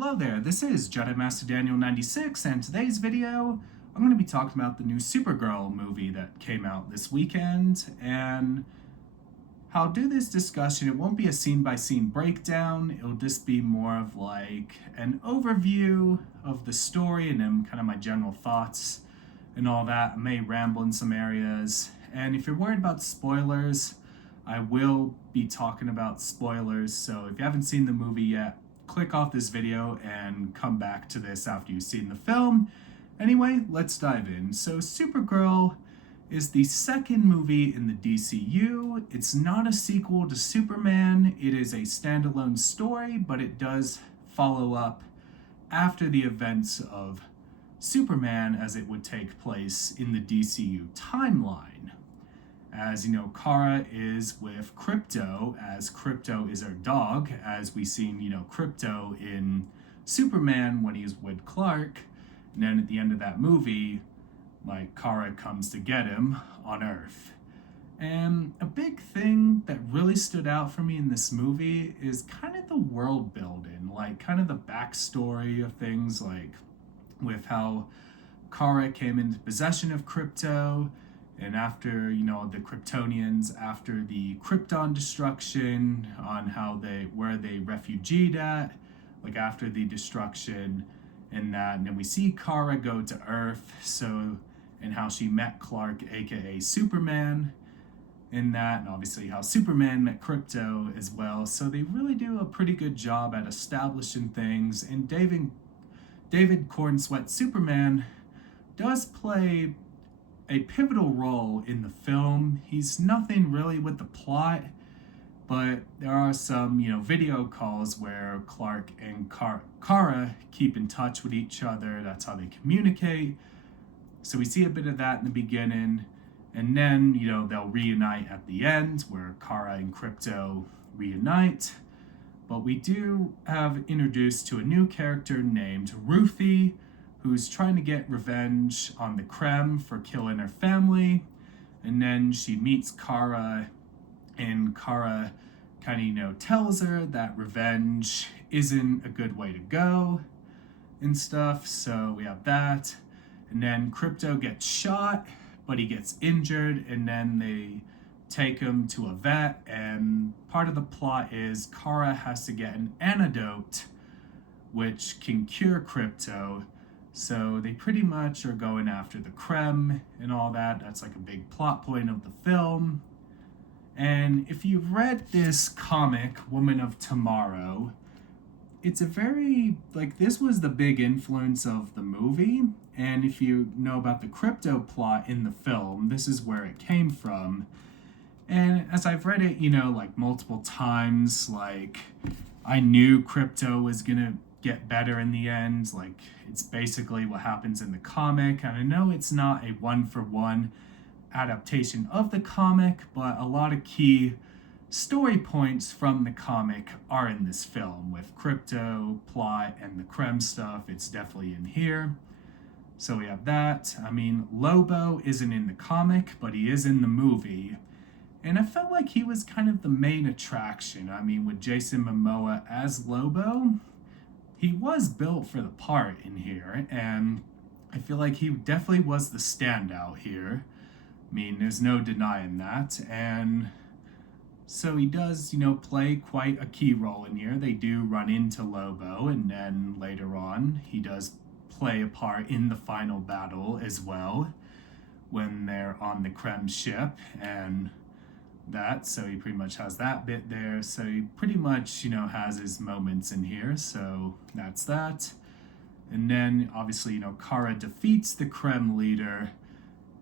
Hello there, this is Jedi Master Daniel 96, and today's video, I'm going to be talking about the new Supergirl movie that came out this weekend, and how I'll do this discussion, it won't be a scene-by-scene breakdown, it'll just be more of like an overview of the story and then kind of my general thoughts and all that. I may ramble in some areas, and if you're worried about spoilers, I will be talking about spoilers, so if you haven't seen the movie yet, click off this video and come back to this after you've seen the film. Anyway, let's dive in. So Supergirl is the second movie in the DCU. It's not a sequel to Superman. It is a standalone story, but it does follow up after the events of Superman as it would take place in the DCU timeline. As you know, Kara is with Krypto, as Krypto is her dog, as we seen, Krypto in Superman when he's with Clark. And then at the end of that movie, Kara comes to get him on Earth. And a big thing that really stood out for me in this movie is kind of the world building, kind of the backstory of things, with how Kara came into possession of Krypto, and after, the Kryptonians, after the Krypton destruction, on where they refugeed at, after the destruction and that. And then we see Kara go to Earth, and how she met Clark, aka Superman, in that, and obviously how Superman met Krypto as well. So they really do a pretty good job at establishing things, and David Cornsweet Superman does play a pivotal role in the film. He's nothing really with the plot, but there are some, video calls where Clark and Kara keep in touch with each other. That's how they communicate. So we see a bit of that in the beginning, and then, they'll reunite at the end where Kara and Krypto reunite. But we do have introduced to a new character named Ruthie, who's trying to get revenge on the Krem for killing her family. And then she meets Kara, and Kara kind of, tells her that revenge isn't a good way to go and stuff. So we have that. And then Krypto gets shot, but he gets injured, and then they take him to a vet. And part of the plot is Kara has to get an antidote which can cure Krypto. So they pretty much are going after the Krem and all that. That's a big plot point of the film. And if you've read this comic, Woman of Tomorrow, it's a very, this was the big influence of the movie. And if you know about the Krypto plot in the film, this is where it came from. And as I've read it, multiple times, I knew Krypto was gonna get better in the end. It's basically what happens in the comic. And I know it's not a one-for-one adaptation of the comic, but a lot of key story points from the comic are in this film. With Krypto, plot, and the Krem stuff, it's definitely in here. So we have that. Lobo isn't in the comic, but he is in the movie. And I felt like he was kind of the main attraction. With Jason Momoa as Lobo, he was built for the part in here, and I feel like he definitely was the standout here. There's no denying that. And so he does, play quite a key role in here. They do run into Lobo, and then later on, he does play a part in the final battle as well, when they're on the Krem ship, and that, so he pretty much has that bit there. So he pretty much, has his moments in here, so that's that. And then obviously, Kara defeats the Krem leader,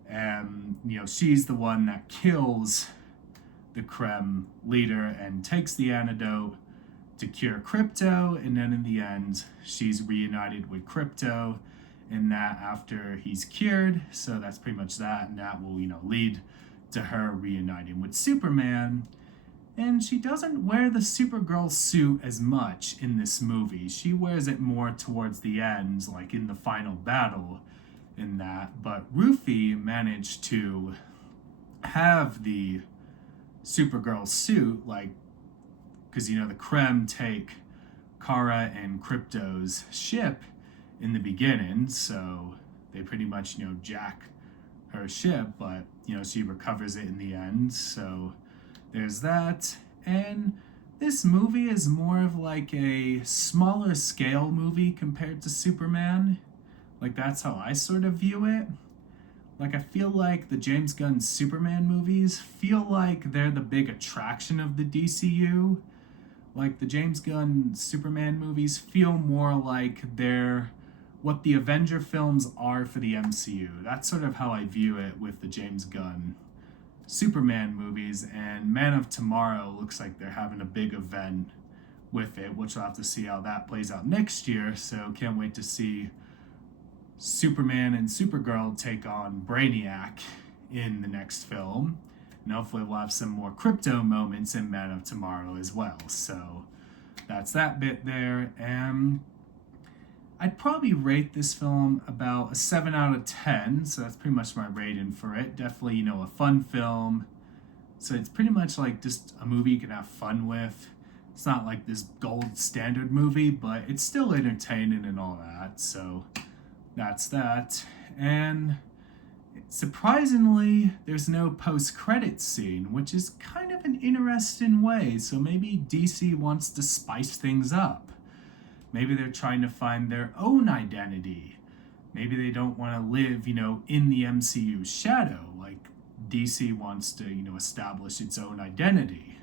and she's the one that kills the Krem leader and takes the antidote to cure Krypto. And then in the end, she's reunited with Krypto in that after he's cured. So that's pretty much that, and that will lead to her reuniting with Superman. And she doesn't wear the Supergirl suit as much in this movie. She wears it more towards the end, in the final battle in that. But Ruthie managed to have the Supergirl suit, because the Krem take Kara and Crypto's ship in the beginning, so they pretty much, jack her ship, but, she recovers it in the end, so there's that. And this movie is more of like a smaller scale movie compared to Superman. Like, that's how I sort of view it. Like, I feel like the James Gunn Superman movies feel like they're the big attraction of the DCU. Like, the James Gunn Superman movies feel more like they're what the Avenger films are for the MCU. That's sort of how I view it with the James Gunn Superman movies, and Man of Tomorrow looks like they're having a big event with it, which we'll have to see how that plays out next year, so can't wait to see Superman and Supergirl take on Brainiac in the next film, and hopefully we'll have some more crypto moments in Man of Tomorrow as well, so that's that bit there. And I'd probably rate this film about a 7 out of 10, so that's pretty much my rating for it. Definitely, a fun film. So it's pretty much like just a movie you can have fun with. It's not like this gold standard movie, but it's still entertaining and all that, so that's that. And surprisingly, there's no post-credits scene, which is kind of an interesting way, so maybe DC wants to spice things up. Maybe they're trying to find their own identity. Maybe they don't want to live, in the MCU's shadow. Like, DC wants to, establish its own identity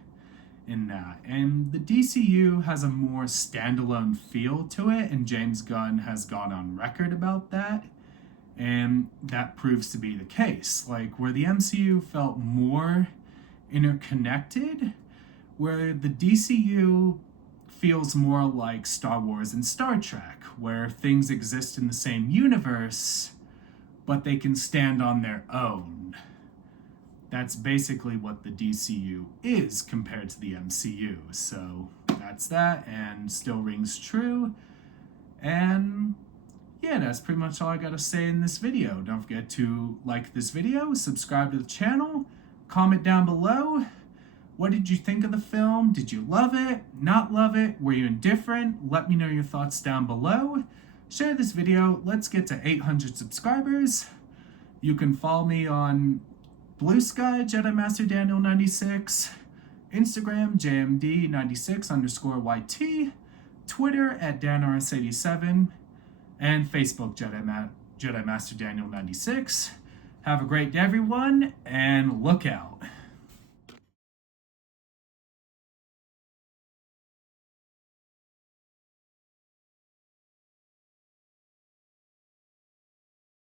in that. And the DCU has a more standalone feel to it, and James Gunn has gone on record about that. And that proves to be the case. Like, where the MCU felt more interconnected, where the DCU feels more like Star Wars and Star Trek, where things exist in the same universe, but they can stand on their own. That's basically what the DCU is compared to the MCU. So that's that, and still rings true. And yeah, that's pretty much all I gotta say in this video. Don't forget to like this video, subscribe to the channel, comment down below. What did you think of the film? Did you love it? Not love it? Were you indifferent? Let me know your thoughts down below. Share this video. Let's get to 800 subscribers. You can follow me on Bluesky, Jedi Master Daniel 96, Instagram, JMD96_YT, Twitter at DanRS87, and Facebook, Jedi Master Daniel 96. Have a great day, everyone, and look out.